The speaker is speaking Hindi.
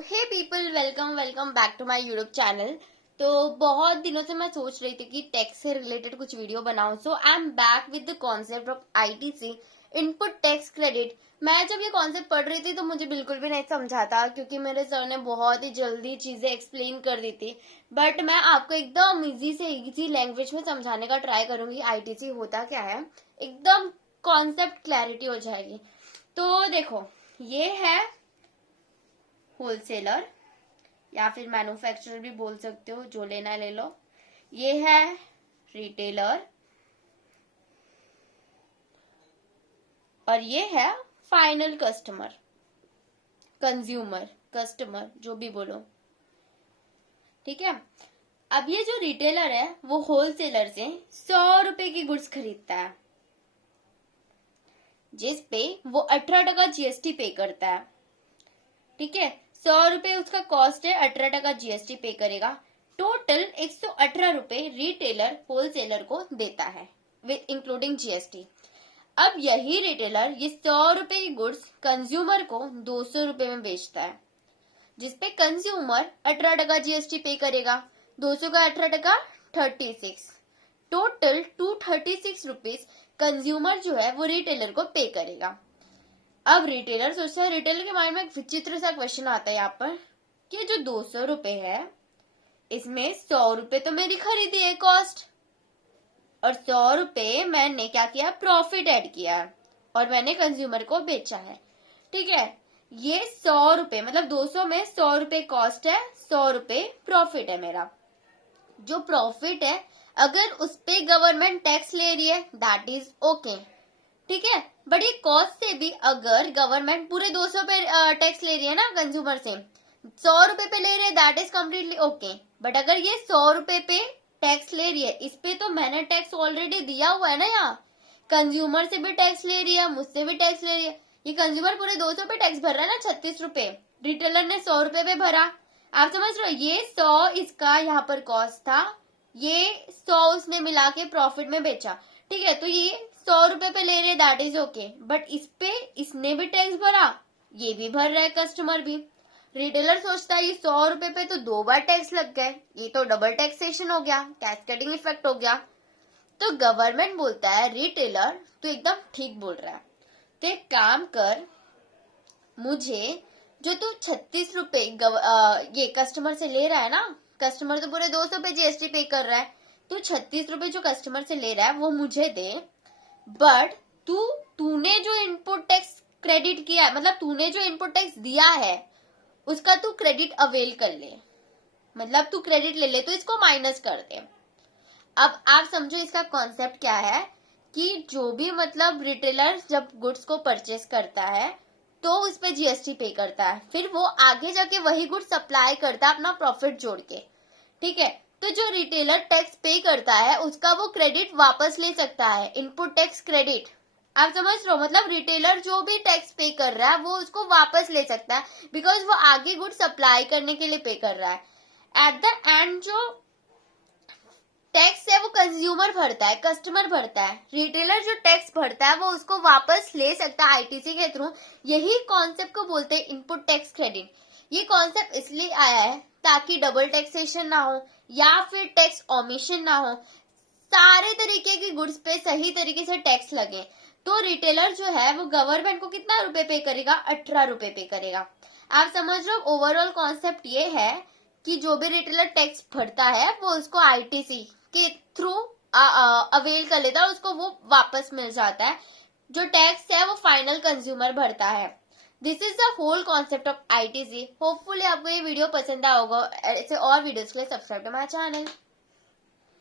Hey people, welcome welcome back to my YouTube channel. तो बहुत दिनों से मैं सोच रही थी कि टैक्स से रिलेटेड कुछ वीडियो बनाऊं, so I am back with the concept of ITC, input tax credit. मैं जब ये कॉन्सेप्ट पढ़ रही थी तो मुझे बिल्कुल भी नहीं समझा था, क्योंकि मेरे सर ने बहुत ही जल्दी चीजें एक्सप्लेन कर दी थी। बट मैं आपको एकदम इजी से इजी लैंग्वेज में समझाने का ट्राई करूंगी आईटीसी होता क्या है, एकदम कॉन्सेप्ट क्लैरिटी हो जाएगी। तो देखो, ये है होलसेलर या फिर मैन्युफैक्चरर भी बोल सकते हो, जो लेना है ले लो। ये है रिटेलर और ये है फाइनल कस्टमर, कंज्यूमर, कस्टमर, जो भी बोलो, ठीक है। अब ये जो रिटेलर है वो होलसेलर से 100 रुपए की गुड्स खरीदता है, जिस पे वो 18% जीएसटी पे करता है, ठीक है। 100 रुपए उसका कॉस्ट है, 18% जीएसटी पे करेगा। टोटल 118 रुपए रिटेलर होलसेलर को देता है विद इंक्लूडिंग जीएसटी। अब यही रिटेलर ये 100 रुपए की गुड्स कंज्यूमर को 200 रुपए में बेचता है, जिसपे कंज्यूमर 18% जीएसटी पे करेगा। 200 का 18% 36, टोटल 236 रुपीज कंज्यूमर जो है वो रिटेलर को पे करेगा। अब रिटेलर सोचता है, रिटेलर के माइंड में एक विचित्र सा क्वेश्चन आता है यहाँ पर कि जो 200 रुपए है इसमें 100 रुपए तो मेरी खरीदी है कॉस्ट, और 100 रुपए मैंने क्या किया, प्रॉफिट ऐड किया है और मैंने कंज्यूमर को बेचा है, ठीक है। ये 100 रुपए मतलब 200 में 100 रुपए कॉस्ट है, 100 रुपए प्रॉफिट है मेरा। जो प्रॉफिट है अगर उस पे गवर्नमेंट टैक्स ले रही है दैट इज ओके, ठीक है। बट ये कॉस्ट से भी अगर गवर्नमेंट पूरे 200 पे टैक्स ले रही है ना कंज्यूमर से, 100 रुपए पे ले रही है that is completely okay. But अगर ये 100 रुपए पे टैक्स ले रही है, इस पे तो मैंने टैक्स ऑलरेडी दिया हुआ है ना, यहाँ कंज्यूमर से भी टैक्स ले रही है, मुझसे भी टैक्स ले रही है। ये कंज्यूमर पूरे 200 पे टैक्स भर रहा है ना, 36 रुपए, रिटेलर ने 100 रुपए पे भरा। आप समझ रहे हो, ये 100 इसका यहाँ पर कॉस्ट था, ये 100 उसने मिला के प्रॉफिट में बेचा, ठीक है। तो ये 100 रुपए पे ले रहे दैट इज ओके, बट इस पे इसने भी टैक्स भरा, ये भी भर रहा है कस्टमर भी। रिटेलर सोचता है ये 100 रुपए पे तो 2 बार टैक्स लग गए, ये तो डबल टैक्सेशन हो गया, कैस्केडिंग इफेक्ट हो गया। तो गवर्नमेंट बोलता है रिटेलर तो एकदम ठीक बोल रहा है, तो एक काम कर, मुझे जो तू 36 रुपए ये कस्टमर से ले रहा है ना, कस्टमर तो पूरे 200 पे जीएसटी पे कर रहा है, तो 36 रुपए जो कस्टमर से ले रहा है वो मुझे दे। बट तूने जो इनपुट टैक्स क्रेडिट किया है, मतलब तूने जो इनपुट टैक्स दिया है उसका तू क्रेडिट अवेल कर ले, मतलब तू क्रेडिट ले ले, तो इसको माइनस कर दे। अब आप समझो इसका कॉन्सेप्ट क्या है कि जो भी मतलब रिटेलर जब गुड्स को परचेस करता है तो उस पे जीएसटी पे करता है, फिर वो आगे जाके वही गुड्स सप्लाई करता है अपना प्रॉफिट जोड़ के, ठीक है। तो जो रिटेलर टैक्स पे करता है उसका वो क्रेडिट वापस ले सकता है, इनपुट टैक्स क्रेडिट। आप समझ रहे हो, मतलब रिटेलर जो भी टैक्स पे कर रहा है वो उसको वापस ले सकता है, बिकॉज वो आगे गुड सप्लाई करने के लिए पे कर रहा है। एट द एंड जो टैक्स है वो कंज्यूमर भरता है, कस्टमर भरता है। रिटेलर जो टैक्स भरता है वो उसको वापस ले सकता है आईटीसी के थ्रू। यही कॉन्सेप्ट को बोलते हैं इनपुट टैक्स क्रेडिट। ये कॉन्सेप्ट इसलिए आया है ताकि डबल टैक्सेशन ना हो या फिर टैक्स ओमिशन ना हो, सारे तरीके की गुड्स पे सही तरीके से टैक्स लगे। तो रिटेलर जो है वो गवर्नमेंट को कितना रुपए पे करेगा, 18 रुपए पे करेगा। आप समझ लो, ओवरऑल कॉन्सेप्ट ये है कि जो भी रिटेलर टैक्स भरता है वो उसको आईटीसी के थ्रू अवेल कर लेता है, उसको वो वापस मिल जाता है। जो टैक्स है वो फाइनल कंज्यूमर भरता है। This is the whole concept of ITC. Hopefully आपको ये वीडियो पसंद आया होगा। ऐसे और वीडियोस के लिए सब्सक्राइब टू माय चैनल।